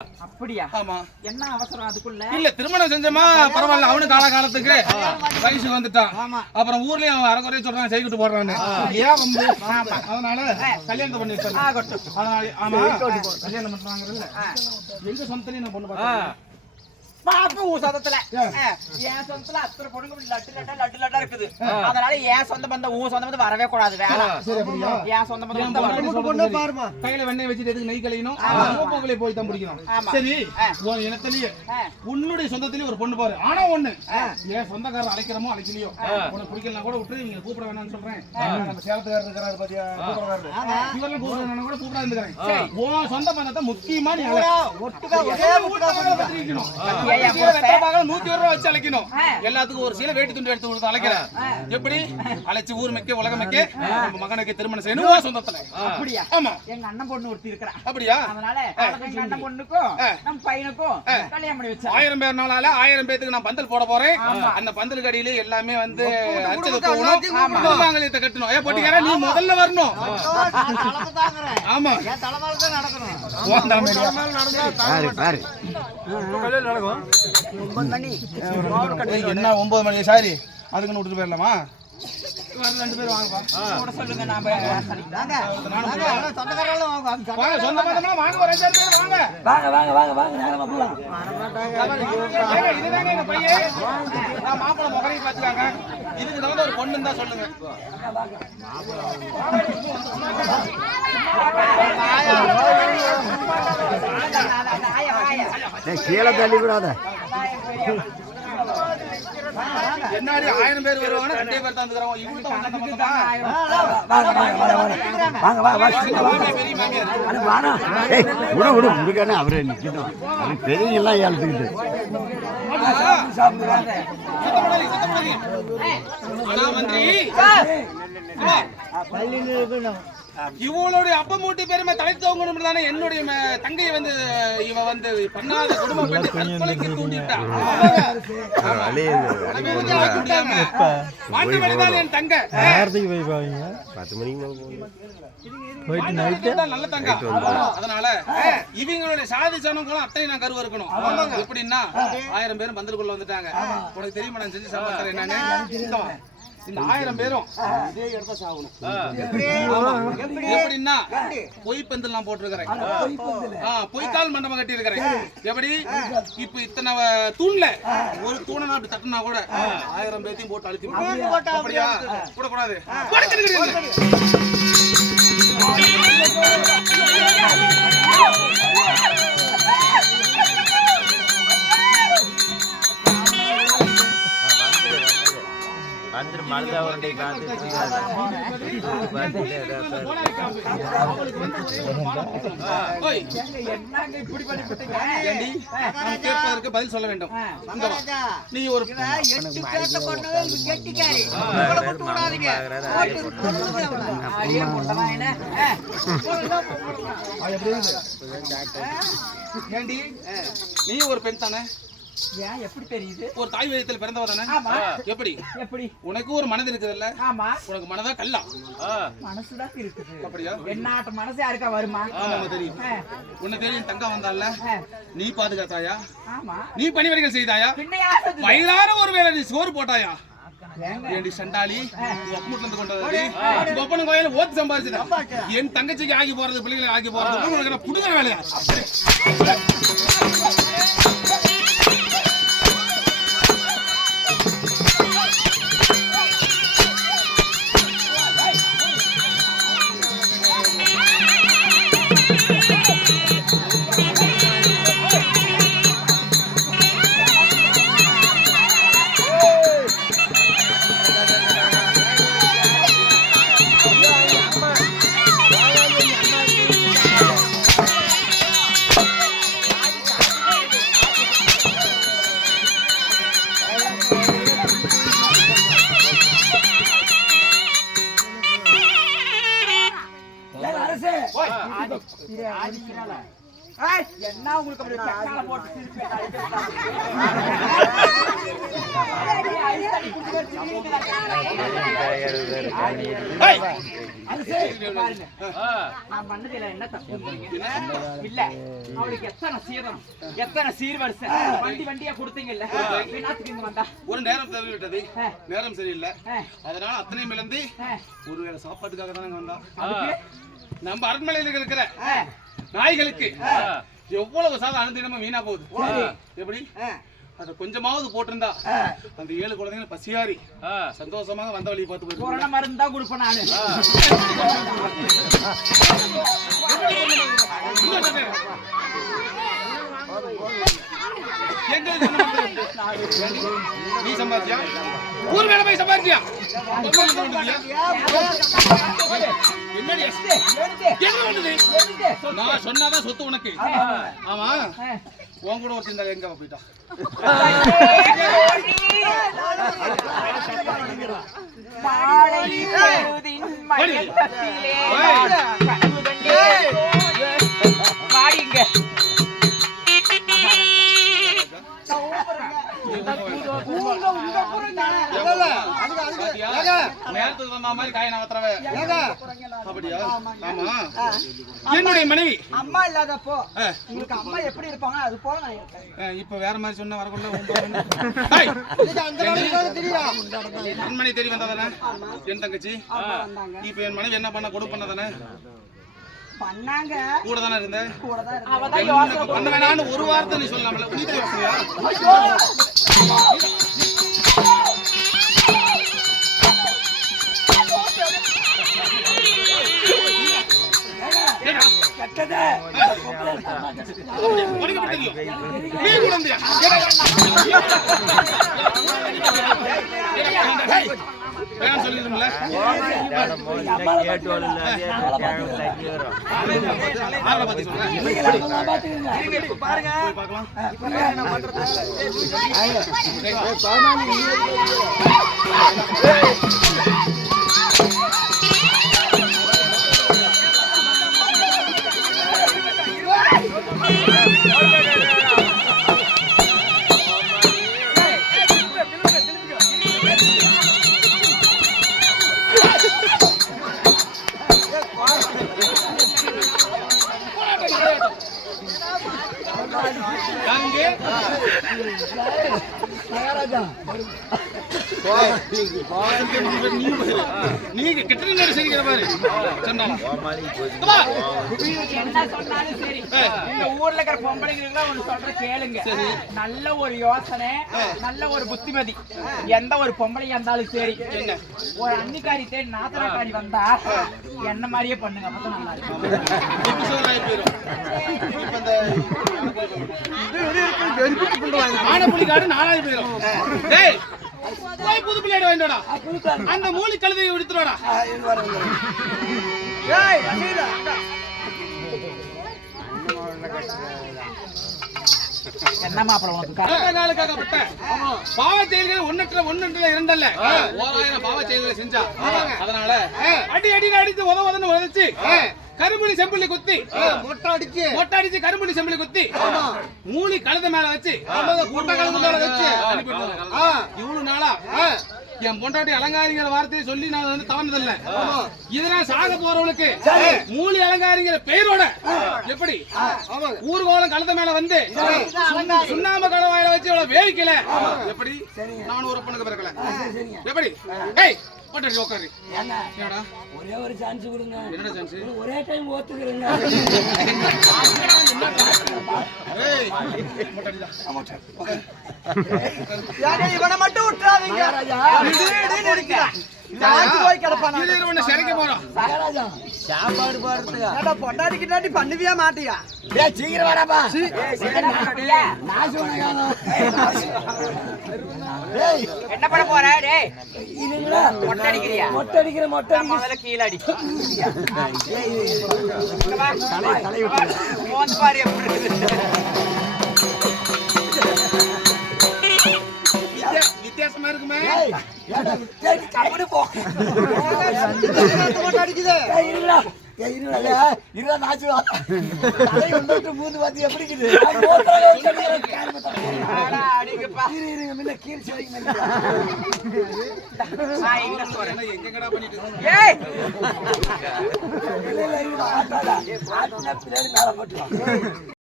அப்படியா? ஆமா. என்ன அவசரம் அதுக்குள்ள? இல்ல திருமணம் செஞ்சமா பரவாயில்ல, அவனு காலத்துக்கு வயசு வந்துட்டான். அப்புறம் ஊர்லயும் அவன் அரைக்குறைய சொல்றான், செய்கிட்டு போடுறான்னு. ஏன் வந்து அதனால கல்யாணம் பண்ணி ஆமா கல்யாணம் பண்றாங்கல்ல, எங்க சொந்தத்திலயும் நான் பொண்ணு பார்த்தேன். பாப்பு உன் சொந்தத்துல என் சொந்தத்துல அத்தனை பொண்ணுங்க லட்டு லட்டா இருக்குது. அதனால என் சொந்த பந்தம் உன் சொந்த பந்தம் வரவே கூடாது. வேலை என் சொந்த பந்தம் கையில வெண்ணெய் வச்சுட்டு எதுக்கு நெய் கலையணும், மூப்பங்களை போய் தான் பிடிக்கணும். சரி, இனத்திலேயே உன்னுடைய சொந்தத்திலேயே ஒரு பொண்ணு பாரு. ஆனா ஒண்ணு, என் சொந்தக்காரர் அழைக்கிறமோ அழைக்கலையோ, உனக்கு பிடிக்கலாம் கூட விட்டு நீங்க கூப்பிட வேணாம்னு சொல்றேன். நம்ம சேலத்துக்காரர் இருக்கிறாரு பாத்தியா, இவரெல்லாம் கூப்பிட கூட கூப்பிட இருந்துக்கிறேன். உன் சொந்த பந்தத்தை முக்கியமா நீ எல்லாத்துக்கும் ஒரு சீலை வேட்டி துண்டு எடுத்து கொடுத்து அழைக்கிறேன். எப்படி அழைச்சு ஊர் மிக்க உலக மிக்க மகனுக்கு திருமணம் செய்யணும் சொந்தத்துல. அப்படியா? ஆமா, எங்க அண்ணன் பொண்ணு ஒருத்தி இருக்கிறா. அப்படியா? அதனால எங்க அண்ணன் பொண்ணுக்கும் நம்ம பையனுக்கும் கல்யாணம் பண்ணி வச்சா 1000 பேர் நாளால 1000 பேருக்கு நான் பந்தல் போட போறேன். அந்த பந்தல் கடியில எல்லாமே வந்து அச்சத போடணும், மாங்கல்யத்தை கட்டணும். ஏ பொட்டிக்கார, நீ முதல்ல வரணும். ஆமா, என் தலைமையில தான் நடக்கணும். ஓ தலைமையில நடந்தா பாரு நடக்கும். 9 மணி என்ன 9 மணி? சாரி, அதுக்குன்னு விட்டுட்டு போயிடலாமா? ரெண்டு பேரும் வாங்கப்பா, கூட சொல்லுங்க. நாம சொந்தக்காரங்களும் வாங்க, சொந்த பந்தம்லாம் வாங்க, ஒரு 5 பேர் வாங்க வாங்க வாங்க வாங்க வாங்க நேரமா போலாம். இதுதாங்க எங்க பையன், நான் மாப்பிள்ளை முகரையை பார்த்துக்காங்க. இதுக்கு தகுந்த ஒரு பொண்ணு தான் சொல்லுங்க. கீழே தள்ளி விடாத. என்னாடி 1000 பேர் வருவாங்க, 2 பேர் தான் வந்துறாங்க. இவங்க தான் அவரே நிக்கணும். பெரிய எல்லாம் ஏழுத்துக்கிட்டு இவங்களுடைய அப்ப மூட்டி பெருமை தலைத்தவங்க தானே. என்னுடைய தங்கையை வந்து இவ வந்து பண்ணாத குடும்பம் பண்ணி தற்கொலைக்கு தூண்டிட்டா. மாட்டு வழிதான் என் தங்கை. 10 மணிக்கு நல்ல தங்க. அதனால இவங்களுடைய சாதி சனங்களும் அத்தனை நான் கருவ இருக்கணும். எப்படின்னா 1000 பேரும் பந்தலுக்குள்ள வந்துட்டாங்க. உனக்கு தெரியுமா நான் செஞ்சு சம்பாதிக்கிறேன் என்னன்னு? இந்த 1000 பேரும் இதே இடத்த சாகணும். எப்படின்னா பொய் பந்தல் நான் போட்டிருக்கிறேன், பொய்க்கால் மண்டபம் கட்டி இருக்கிறேன். எப்படி இப்ப இத்தனை தூண்ல ஒரு தூணை அப்படி தட்டினா கூட 1000 பேர்த்தையும் போட்டு அழுத்தி. அப்படியா? கூடக்கூடாது. பதில் சொல்ல வேண்டும். நீ ஒரு நீ ஒரு பெண் தானே? ஏன் எப்படி தெரியுது? ஒரு தாய் வயித்துல பிறந்தவ தானே? எப்படி எப்படி உனக்கு ஒரு மனது இருக்குதுல்ல? ஆமா. உனக்கு மனதா கல்லா? மனசுதான் இருக்குது. அப்படியா? என்னாட்ட மனசு யாருக்கா வருமா? ஆமா தெரியும். உன்னை தெரியும் தங்க வந்தால நீ பாதுகாத்தாயா? ஆமா. நீ பணிவரைகள் செய்தாயா? வயதான ஒரு வேளை நீ சோறு போட்டாயா? ஏண்டி சண்டாளி, அப்முட்ல கொண்டது ஒப்பன கோயில ஓத்து சம்பாதிச்சுட்ட. என் தங்கச்சிக்கு ஆகி போறது, பிள்ளைகளை ஆகி போறது உனக்கு புடுங்குற வேலையா? நான் உங்களுக்கு அப்படி சக்கால போட்டு திருப்பி நான் பண்ணதுல என்ன தப்பு இல்ல? அவளுக்கு எத்தனை சீர்வரிசை வண்டியா கொடுத்தீங்கல்ல, வந்தா ஒரு நேரம் தவறிவிட்டது, நேரம் சரியில்லை, அதனால அத்தனை மிளந்து ஒருவேளை சாப்பாட்டுக்காக தானே வந்தா. நம்ம அரண்மனையில் இருக்கிற நாய்களுக்கு எவ்வளவு சாதம் அனுதினமும் வீணா போகுது. எப்படி அத கொஞ்சமாவது போட்டிருந்தா அந்த 7 குழந்தைகள் பசியாரி சந்தோஷமாக வந்த வழியை பார்த்து போயிருக்கு. கொரோனா மருந்து தான் கொடுப்பேன் நானு. நீ சம்பாதிச்சியா? ஊர் வேலை போய் சம்பாதிச்சியா? நான் சொன்னாதான் சொத்து உனக்கு. ஆமா, உன் கூட ஒரு சிந்தா எங்க போயிட்டா? என்னுடைய மனைவி அம்மா இல்லாதப்போ உங்களுக்கு அம்மா எப்படி இருப்பாங்க அது போல நான் இருக்கேன். இப்ப வேற மாதிரி சொன்ன வரக்குள்ள மணி தெரிய வந்தாதானே என் தங்கச்சி. இப்ப என் மனைவி என்ன பண்ண கொடு பண்ணதானே பண்ணாங்க, கூட தானே இருந்தேன். பண்ண வேணான்னு ஒரு வார்த்தை நீ சொல்லலாம்ல. சொல்லிடும்ல நீங்க கெட்ட சரிக்கிற மாதிரி ஊர்ல இருக்கிற பொம்பளைங்களுக்கு ஒண்ணு சொல்ற கேளுங்க. நல்ல ஒரு யோசனை, நல்ல ஒரு புத்திமதி. எந்த ஒரு பொம்பளையா இருந்தாலும் சரி, ஒரு அன்னிக்காரி தேடி நாத்தனாக்காரி வந்தா என்ன மாதிரியே பண்ணுங்க, அப்பதான் நல்லா இருக்கும். ஆனப்புலிக்காடு 4000 பேரும் புது பிள்ளையோட வேண்டோடா, அந்த மூலி கழுதையை எடுத்துடா. என்ன மாப்பிள பாவ செயல்கள் ஒன்னற்ற இரண்டல்ல 1000 பாவ செயல்களை செஞ்சா. அதனால அடி அடித்து உதவுன்னு உதச்சு கரும்புலி செம்புலி குத்தி மொட்டை அடிச்சு கரும்புலி செம்புலி குத்தி மூலி கழுத மேல வச்சு இவ்வளவு நாளா என் பொண்டாட்டி அலங்காரிங்கிற வார்த்தையை சொல்லி நான் வந்து தவறதில்ல. இதனால சாக போறவளுக்கு மூலி அலங்காரிங்கிற பெயரோட எப்படி ஊர்கோலம் கழுத மேல வந்து சுண்ணாம கடவாயில வச்சு இவ்வளவு வேவிக்கல. எப்படி நானும் ஒரு பொண்ணுக்கு பிறக்கல. எப்படி உட்காரு, ஒரே ஒரு சான்ஸ் கொடுங்க. என்ன சான்ஸ்? ஒரே டைம் ஓத்துக்கிறேங்க. இவனை மட்டும் விட்டுறாதீங்க. சாப்பாடு போடுறதுக்கு பொண்டாட்டிக்கிட்டாட்டி பண்ணுவியா மாட்டியா? சீக்கிரம் வரப்பா. என்ன பண்ண போற? மொட்டை அடிக்கிற முதல்ல கீழே அடி. பாரு வித்தியாசமா இருக்குமே. இருடா நாச்சுவா தலை வந்துட்டு மூந்து பார்த்து எப்படி இருக்குது அடா, அடிங்கப்பா. இருங்க முன்ன கீழ் சரிங்க நான் எங்க போறேன்? எங்கடா பண்ணிட்டு இருக்க? ஏய், இல்ல ஆட்டாடா ஆட்டினா பின்னாடி மேல போட்டுருவான்